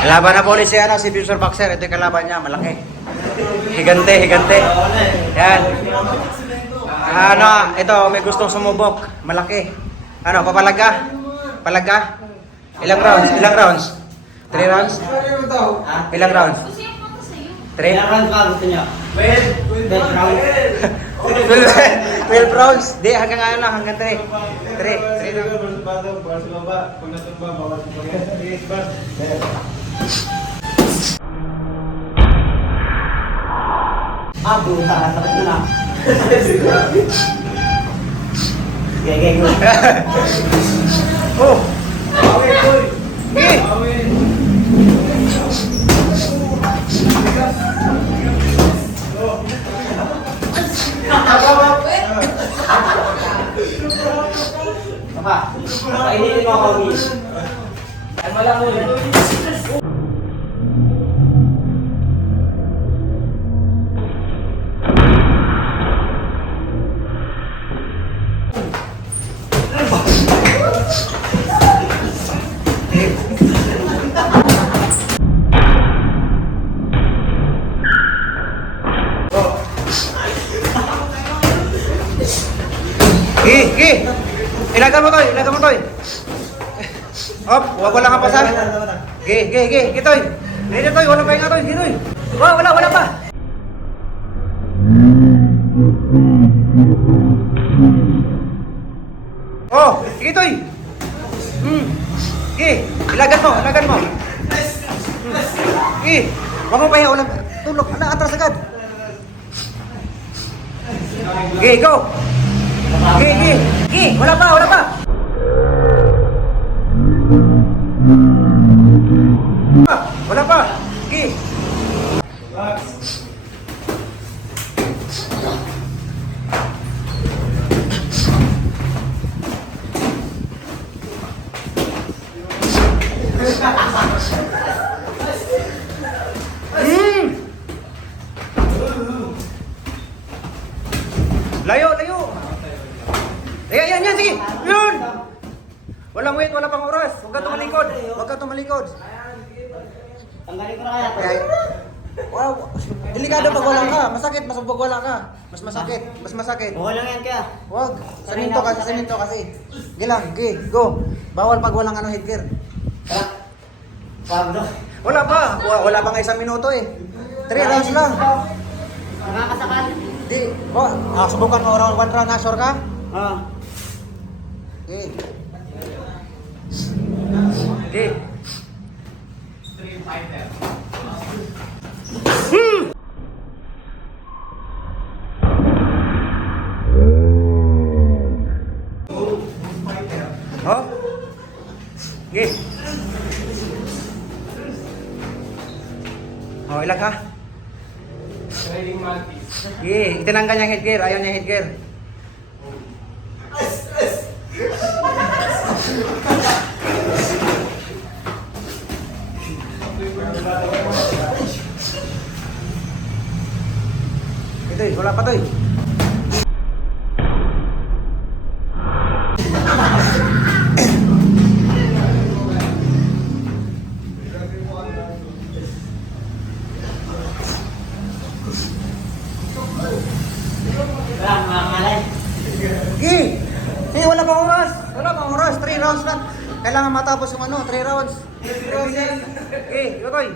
Laban na puli si, ano, si Future Boxer. Ito yung kalaban niya, malaki. Higante, higante. Yan. Ano, ito, may gustong sumubok. Malaki. Ano, papalaga? Palaga? Ilang rounds? Ilang rounds? Three rounds? Ilang rounds? Three? Ilang round pa gusto niya? Twelve round. 12 rounds? Di, hanggang ano lang, hanggang 3. 3. 3 rounds. Ah, buta. Sakit na. Okay, okay, go. Oh! Eh! Papa, painitin mo ako, Miss. Ay, wala mo Gi, gi! Ilagan mo to, ilagan mo to. Op, wag wala ka pa sa. Gi, gi, gi toy. Dito toy, wala pa nga toy, gi toy. Wala, wala, wala pa. Oh, gi toy. Hmm. Gi, ilagan mo, ilagan mo. Hmm. Gi, wag mo pa wala. Tulog, ana atras agad. Gi, go. Gi, gi, gi, wala pa, wala pa. Wala pa. Gi. Hmm. Walang wait, wala pang oras. Huwag ka tumalikod. Huwag ka tumalikod. Tanggalin ko na kaya to. Kaya, wow, delikado pag wala ka. Masakit, mas pag wala ka. Mas masakit, mas masakit. Okay lang yan kaya. Huwag. Saminto kasi, saminto kasi. Sige lang, okay, go. Bawal pag walang ano headgear. Pablo. Wala pa. Wala, wala pa nga isang minuto eh. Three rounds lang. Nakakasakal. Di. Oh, ah, subukan mo round one round sure ka? Ah. Okay. Okay. Oh? Okay. Oh, ilang ka? Okay, itinanggal niya headgear. Ayaw niya headgear. Ito eh, wala pa to eh. Wala, mga malay. Eh, wala. Wala pang oras. 3 rounds lang. Kailangan matapos yung ano, 3 rounds. Gi, Yotoy.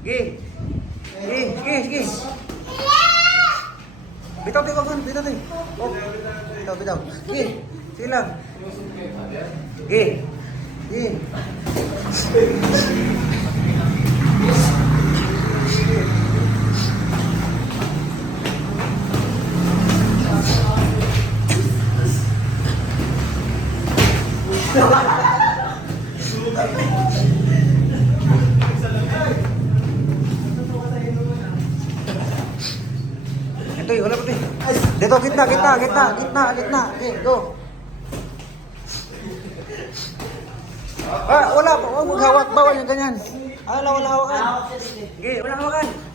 Gi. Gi, gi, gi. Bitaw, bitaw, bitaw, bitaw. Oh, bitaw, bitaw. Gi, sige lang. Gi. Gi. Ito wala pa ito eh. Dito, gitna, gitna, gitna, gitna, gitna. Okay, go. Ah, wala, huwag mong hawak, bawal yung ganyan. Ah, wala, wala hawakan. Okay, wala hawakan.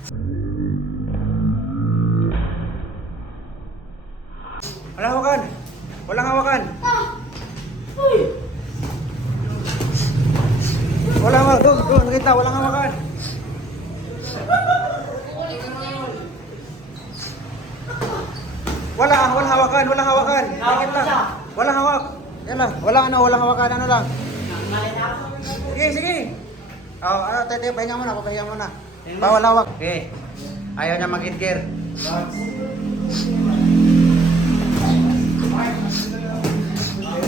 Wala, walang hawakan, walang hawakan. Nakit lang. Walang hawak. Yan lang. Walang ano, walang hawakan. Ano lang. Sige, sige. Oh, ano, tete, pahinga muna, papahinga muna. Bawal hawak. Okay. Ayaw niya mag-gear.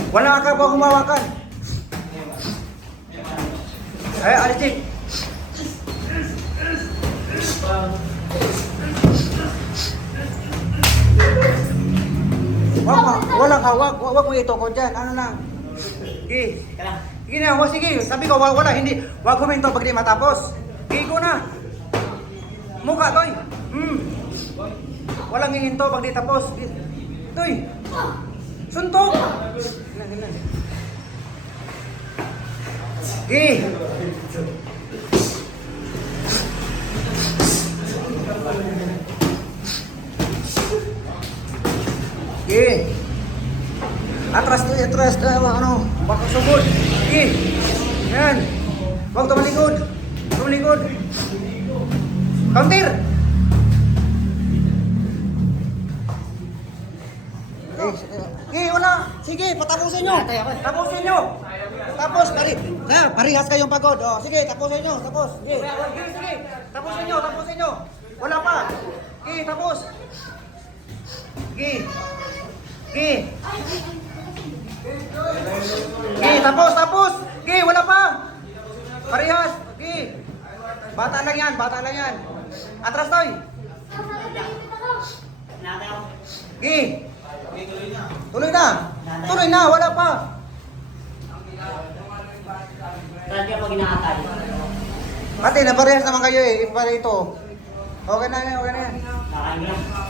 Wala ka ba humawakan? Ay, Alisik. Wag, walang hawak. Wag, wag mo ito ko dyan. Ano lang. Sige. Sige na, wag sige. Sabi ko, wag, wala, hindi. Wag huminto pag di matapos. Sige ko na. Mukha, Toy. Hmm. Walang hihinto pag di tapos. Toy. Suntok. Sige. Atras to, atras to, ano, baka sugod. Sige. Yan. Huwag tumalikod. Tumalikod. Counter. Sige, una. Sige, patapusin nyo. Tapusin nyo. Tapos, pari. Kaya, parihas kayong pagod. Oh, sige, tapusin nyo. Tapos. Sige, sige, sige. Tapusin nyo, tapusin nyo. Wala pa. Sige, tapos. Sige. Sige. Sige, tapos, tapos. Sige, wala pa. Parihas. Sige. Bata lang yan, bata lang yan. Atras, Toy. Sige. Tuloy na. Tuloy na, wala pa. Radyo pag inaatay. Ate, naparehas naman kayo eh. Iba ito. Okay na yan, okay na yan. Lang.